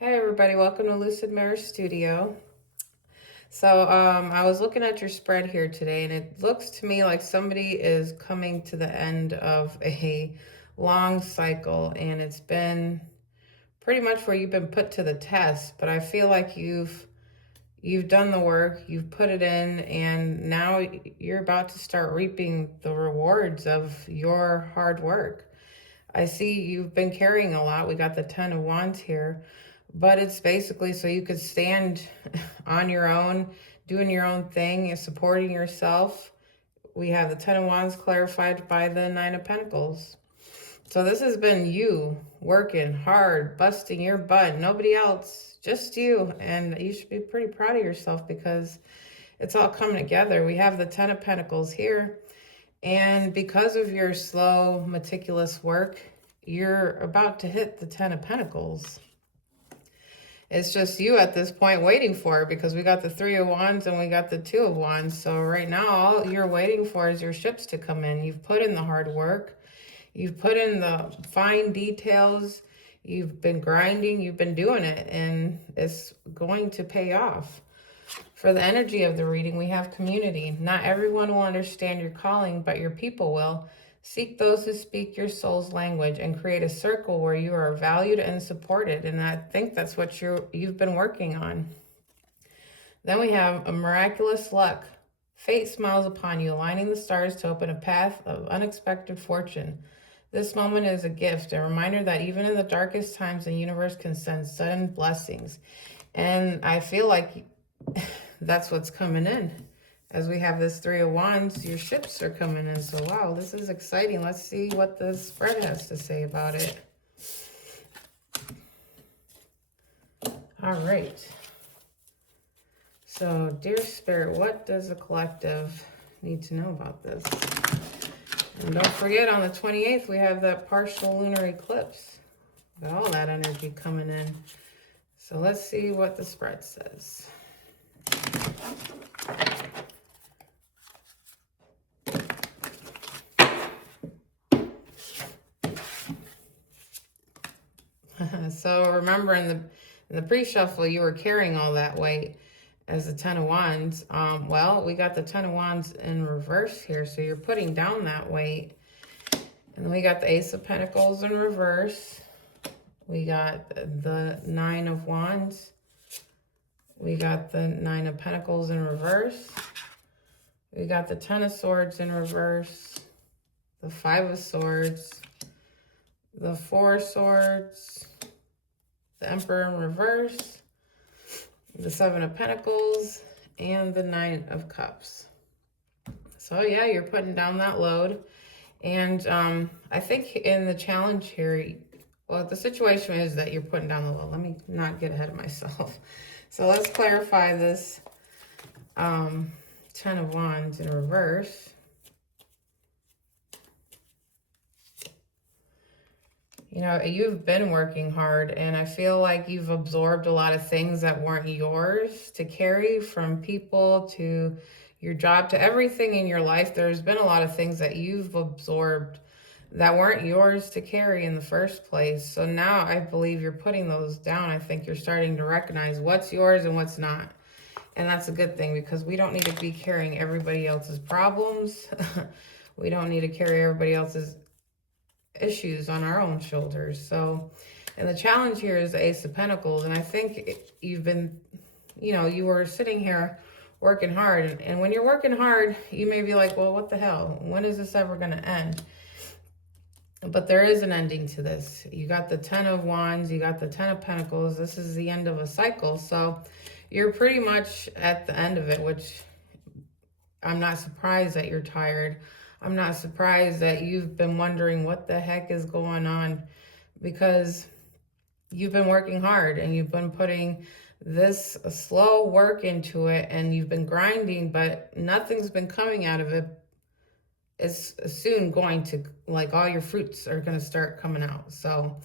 Hey everybody, welcome to Lucid Mirror Studio. I was looking at your spread here today, and it looks to me like somebody is coming to the end of a long cycle, and it's been pretty much where you've been put to the test. But I feel like you've done the work, you've put it in, and now you're about to start reaping the rewards of your hard work. I see you've been carrying a lot. We got the Ten of Wands here, but it's basically so you could stand on your own, doing your own thing and supporting yourself. We have the Ten of Wands clarified by the Nine of Pentacles. So this has been you working hard, busting your butt, nobody else, just you. And you should be pretty proud of yourself because it's all coming together. We have the Ten of Pentacles here. And because of your slow, meticulous work, you're about to hit the Ten of Pentacles. It's just you at this point waiting for it because we got the Three of Wands and we got the Two of Wands. So right now, all you're waiting for is your ships to come in. You've put in the hard work. You've put in the fine details. You've been grinding. You've been doing it. And it's going to pay off. For the energy of the reading, we have community. Not everyone will understand your calling, but your people will. Seek those who speak your soul's language and create a circle where you are valued and supported. And I think that's what you've been working on. Then we have a miraculous luck. Fate smiles upon you, aligning the stars to open a path of unexpected fortune. This moment is a gift, a reminder that even in the darkest times, the universe can send sudden blessings. And I feel like that's what's coming in. As we have this Three of Wands, your ships are coming in. So, wow, this is exciting. Let's see what the spread has to say about it. All right. So, dear Spirit, what does the collective need to know about this? And don't forget, on the 28th, we have that partial lunar eclipse. Got all that energy coming in. So, let's see what the spread says. So remember in the pre-shuffle, you were carrying all that weight as the Ten of Wands. Well, we got the Ten of Wands in reverse here, so you're putting down that weight. And then we got the Ace of Pentacles in reverse. We got the Nine of Wands. We got the Nine of Pentacles in reverse. We got the Ten of Swords in reverse. The Five of Swords. The Four of Swords. The Emperor in reverse, the Seven of Pentacles, and the Nine of Cups. So yeah, you're putting down that load. And I think in the challenge here, well, the situation is that you're putting down the load. Let me not get ahead of myself. So let's clarify this Ten of Wands in reverse. You know, you've been working hard, and I feel like you've absorbed a lot of things that weren't yours to carry, from people to your job to everything in your life. There's been a lot of things that you've absorbed that weren't yours to carry in the first place. So now I believe you're putting those down. I think you're starting to recognize what's yours and what's not. And that's a good thing, because we don't need to be carrying everybody else's problems. We don't need to carry everybody else's issues on our own shoulders. So, and the challenge here is the Ace of Pentacles. And I think you've been, you know, you were sitting here working hard. And when you're working hard, you may be like, well, what the hell? When is this ever going to end? But there is an ending to this. You got the Ten of Wands. You got the Ten of Pentacles. This is the end of a cycle. So you're pretty much at the end of it, which I'm not surprised that you're tired. I'm not surprised that you've been wondering what the heck is going on, because you've been working hard and you've been putting this slow work into it, and you've been grinding, but nothing's been coming out of it. It's soon going to, like, all your fruits are going to start coming out. So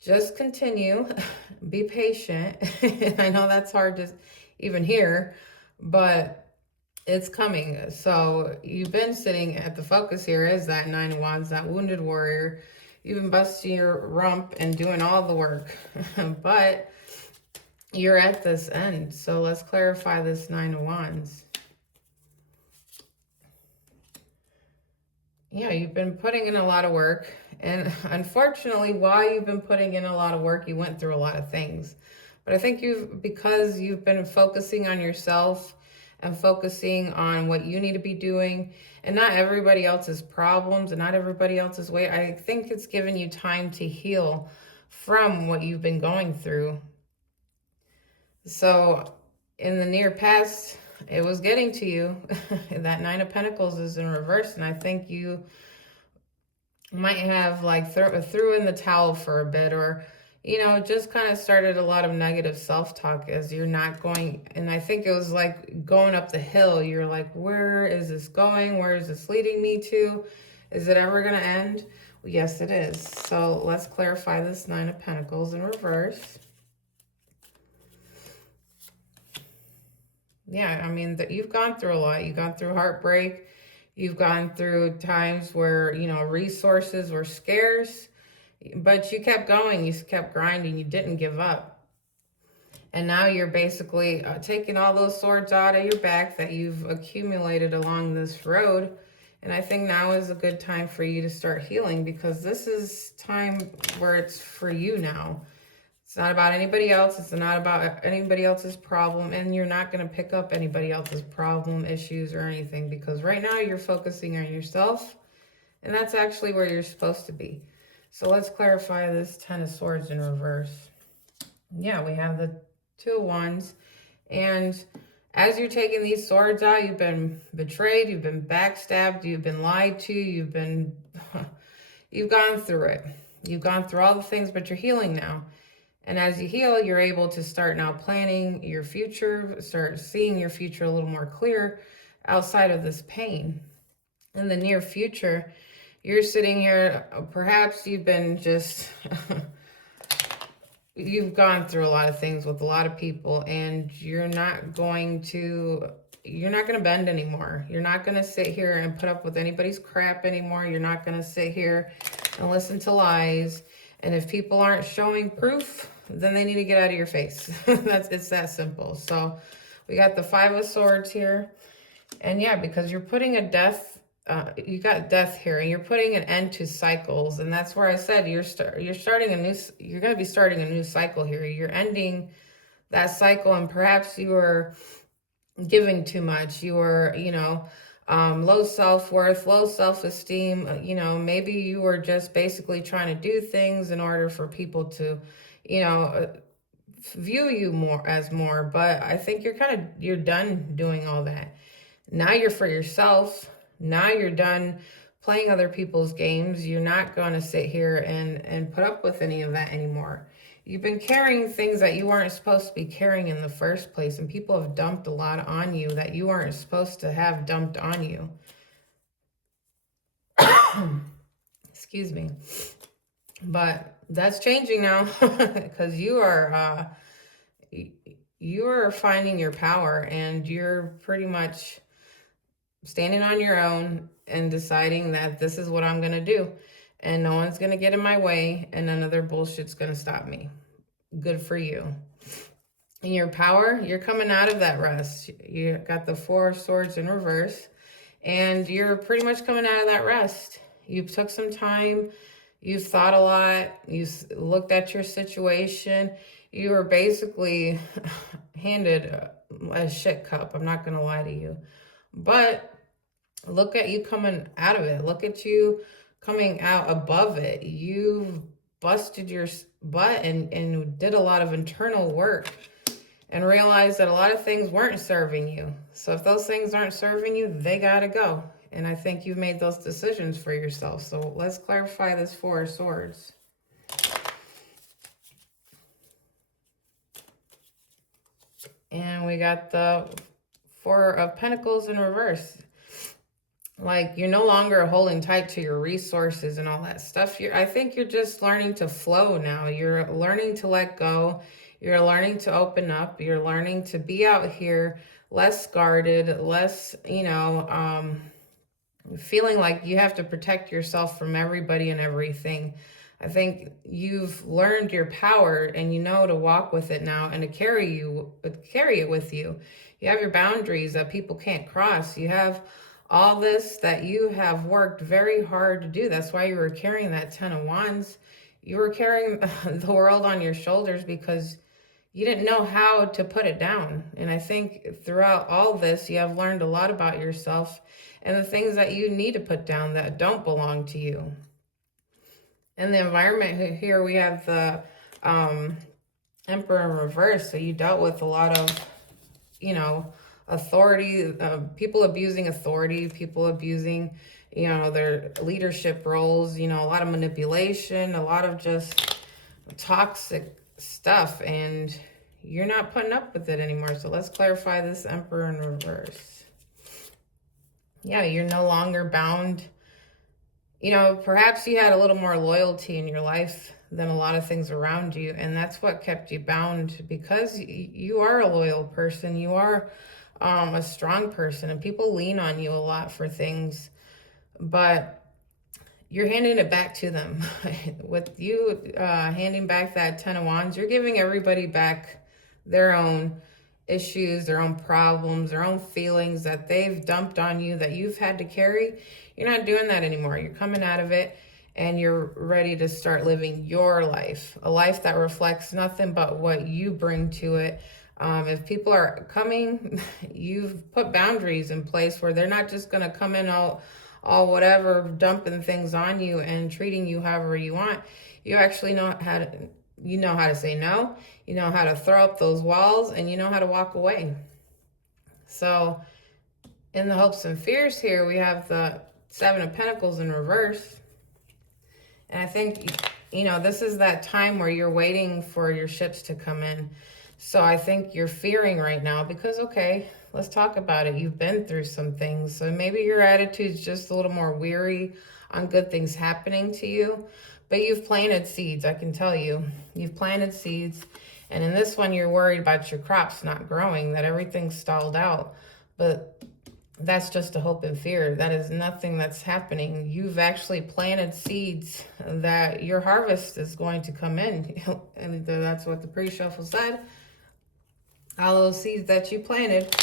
just continue, be patient. I know that's hard to even hear, but it's coming. So you've been sitting at the focus here is that Nine of Wands, that wounded warrior. You've been busting your rump and doing all the work, but you're at this end. So let's clarify this Nine of Wands. Yeah, you've been putting in a lot of work. And unfortunately, while you've been putting in a lot of work, you went through a lot of things. But I think because you've been focusing on yourself and focusing on what you need to be doing and not everybody else's problems and not everybody else's way, I think it's given you time to heal from what you've been going through. So in the near past, it was getting to you. That Nine of Pentacles is in reverse, and I think you might have like threw in the towel for a bit, or just kind of started a lot of negative self-talk as you're not going. And I think it was like going up the hill. You're like, where is this going? Where is this leading me to? Is it ever going to end? Well, yes, it is. So let's clarify this Nine of Pentacles in reverse. Yeah, I mean, that you've gone through a lot. You've gone through heartbreak. You've gone through times where, resources were scarce, but you kept going. You kept grinding. You didn't give up. And now you're basically taking all those swords out of your back that you've accumulated along this road. And I think now is a good time for you to start healing, because this is time where it's for you now. It's not about anybody else. It's not about anybody else's problem. And you're not going to pick up anybody else's problem, issues, or anything, because right now you're focusing on yourself. And that's actually where you're supposed to be. So let's clarify this Ten of Swords in reverse. Yeah, we have the Two of Wands. And as you're taking these swords out, you've been betrayed, you've been backstabbed, you've been lied to, you've gone through it. You've gone through all the things, but you're healing now. And as you heal, you're able to start now planning your future, start seeing your future a little more clear outside of this pain. In the near future, you're sitting here, perhaps you've been just, you've gone through a lot of things with a lot of people, and you're not going to bend anymore. You're not going to sit here and put up with anybody's crap anymore. You're not going to sit here and listen to lies. And if people aren't showing proof, then they need to get out of your face. It's that simple. So we got the Five of Swords here. And yeah, because you're putting a death, you got death here, and you're putting an end to cycles. And that's where I said you're going to be starting a new cycle here. You're ending that cycle, and perhaps you were giving too much. You were, low self-worth, low self-esteem. Maybe you were just basically trying to do things in order for people to, view you more. But I think you're done doing all that. Now you're for yourself. Now you're done playing other people's games. You're not going to sit here and put up with any of that anymore. You've been carrying things that you weren't supposed to be carrying in the first place, and people have dumped a lot on you that you weren't supposed to have dumped on you. Excuse me. But that's changing now, because you are finding your power, and you're pretty much standing on your own and deciding that this is what I'm going to do. And no one's going to get in my way, and none of their bullshit's going to stop me. Good for you. In your power, you're coming out of that rest. You got the Four of Swords in reverse, and you're pretty much coming out of that rest. You took some time. You've thought a lot. You looked at your situation. You were basically handed a shit cup. I'm not going to lie to you. But look at you coming out of it. Look at you coming out above it. You've busted your butt and did a lot of internal work and realized that a lot of things weren't serving you. So if those things aren't serving you, they got to go. And I think you've made those decisions for yourself. So let's clarify this Four of Swords. And we got the Four of Pentacles in reverse. Like, you're no longer holding tight to your resources and all that stuff. I think you're just learning to flow now. You're learning to let go. You're learning to open up. You're learning to be out here less guarded, less, feeling like you have to protect yourself from everybody and everything. I think you've learned your power and you know to walk with it now and to carry it with you. You have your boundaries that people can't cross. You have all this that you have worked very hard to do. That's why you were carrying that 10 of Wands. You were carrying the world on your shoulders because you didn't know how to put it down. And I think throughout all this, you have learned a lot about yourself and the things that you need to put down that don't belong to you. In the environment here, we have the Emperor in reverse. So you dealt with a lot of, authority, people abusing authority, people abusing, their leadership roles, a lot of manipulation, a lot of just toxic stuff. And you're not putting up with it anymore. So let's clarify this Emperor in reverse. Yeah, you're no longer bound. Perhaps you had a little more loyalty in your life than a lot of things around you. And that's what kept you bound, because you are a loyal person. You are a strong person, and people lean on you a lot for things. But you're handing it back to them. With you handing back that 10 of Wands, you're giving everybody back their own issues, their own problems, their own feelings that they've dumped on you that you've had to carry. You're not doing that anymore. You're coming out of it and you're ready to start living your life, a life that reflects nothing but what you bring to it. If people are coming, you've put boundaries in place where they're not just going to come in all whatever, dumping things on you and treating you however you want. You actually know how to say no. You know how to throw up those walls, and you know how to walk away. So in the hopes and fears here, we have the 7 of Pentacles in reverse. And I think, this is that time where you're waiting for your ships to come in. So I think you're fearing right now because, okay, let's talk about it. You've been through some things. So maybe your attitude's just a little more weary on good things happening to you. But you've planted seeds, I can tell you. You've planted seeds. And in this one, you're worried about your crops not growing, that everything's stalled out. But that's just a hope and fear. That is nothing that's happening. You've actually planted seeds that your harvest is going to come in. And that's what the pre-shuffle said. All those seeds that you planted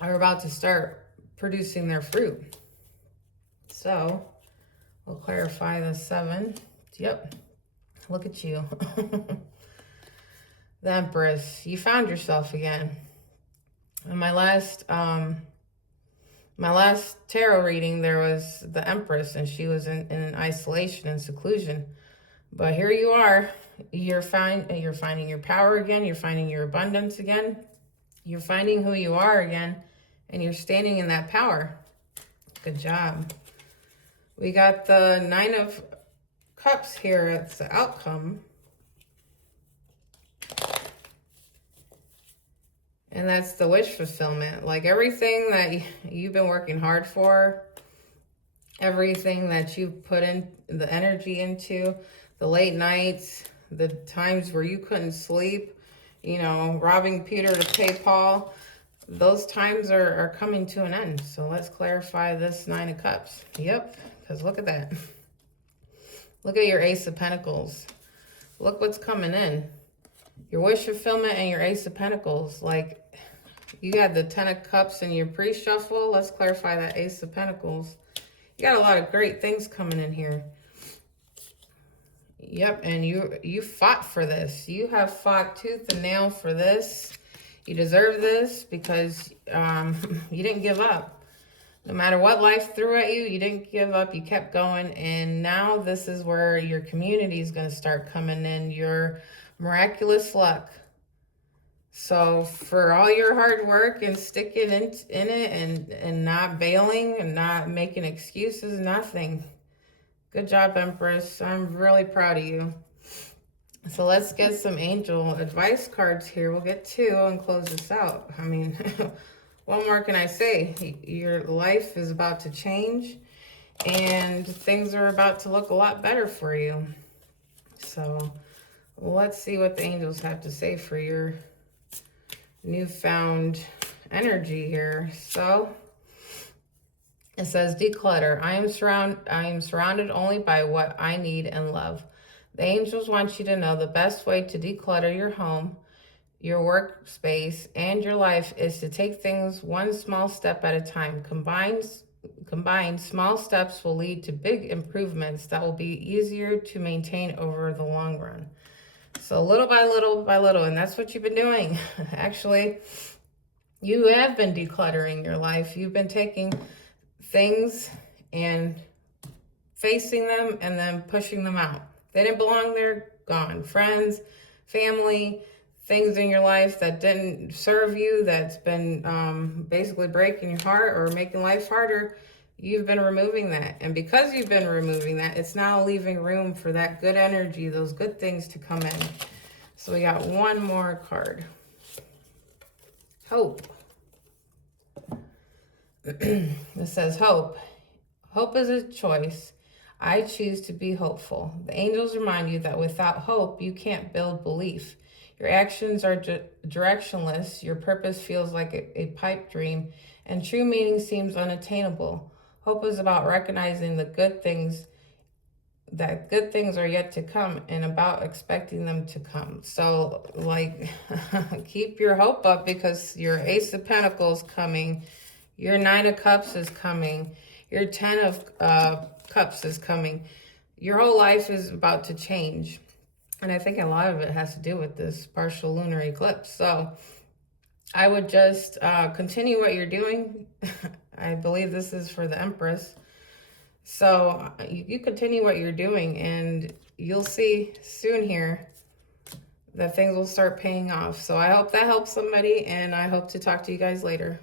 are about to start producing their fruit. So we'll clarify the 7. Yep. Look at you. The Empress. You found yourself again. In my last tarot reading, there was the Empress, and she was in isolation and seclusion. But here you are. You're finding your power again. You're finding your abundance again. You're finding who you are again, and you're standing in that power. Good job. We got the 9 of Cups here. It's the outcome. And that's the wish fulfillment. Like everything that you've been working hard for, everything that you put in the energy into, the late nights, the times where you couldn't sleep, robbing Peter to pay Paul, those times are coming to an end. So let's clarify this 9 of Cups. Yep, because look at that. Look at your Ace of Pentacles. Look what's coming in. Your wish fulfillment and your Ace of Pentacles. Like, you got the 10 of Cups in your pre-shuffle. Let's clarify that Ace of Pentacles. You got a lot of great things coming in here. Yep, and you fought for this. You have fought tooth and nail for this. You deserve this because you didn't give up. No matter what life threw at you, you didn't give up. You kept going. And now this is where your community is going to start coming in. Your miraculous luck. So for all your hard work and sticking in it and not bailing and not making excuses, nothing. Good job, Empress. I'm really proud of you. So let's get some angel advice cards here. We'll get 2 and close this out. I mean, what more can I say? Your life is about to change and things are about to look a lot better for you. So let's see what the angels have to say for your newfound energy here. So It says declutter. I am surrounded only by what I need and love. The angels want you to know the best way to declutter your home, your workspace, and your life is to take things one small step at a time. Combined small steps will lead to big improvements that will be easier to maintain over the long run. So little by little by little, and that's what you've been doing. Actually, you have been decluttering your life. You've been taking things and facing them and then pushing them out. They didn't belong there, gone. Friends, family, things in your life that didn't serve you, that's been basically breaking your heart or making life harder, you've been removing that. And because you've been removing that, it's now leaving room for that good energy, those good things to come in. So we got one more card. Hope. It says hope. Hope is a choice. I choose to be hopeful. The angels remind you that without hope, you can't build belief. Your actions are directionless. Your purpose feels like a pipe dream, and true meaning seems unattainable. Hope is about recognizing the good things, that good things are yet to come, and about expecting them to come. So, like, keep your hope up, because your Ace of Pentacles coming, your Nine of Cups is coming, your 10 of Cups is coming. Your whole life is about to change. And I think a lot of it has to do with this partial lunar eclipse. So I would just continue what you're doing. I believe this is for the Empress. So you continue what you're doing, and you'll see soon here that things will start paying off. So I hope that helps somebody, and I hope to talk to you guys later.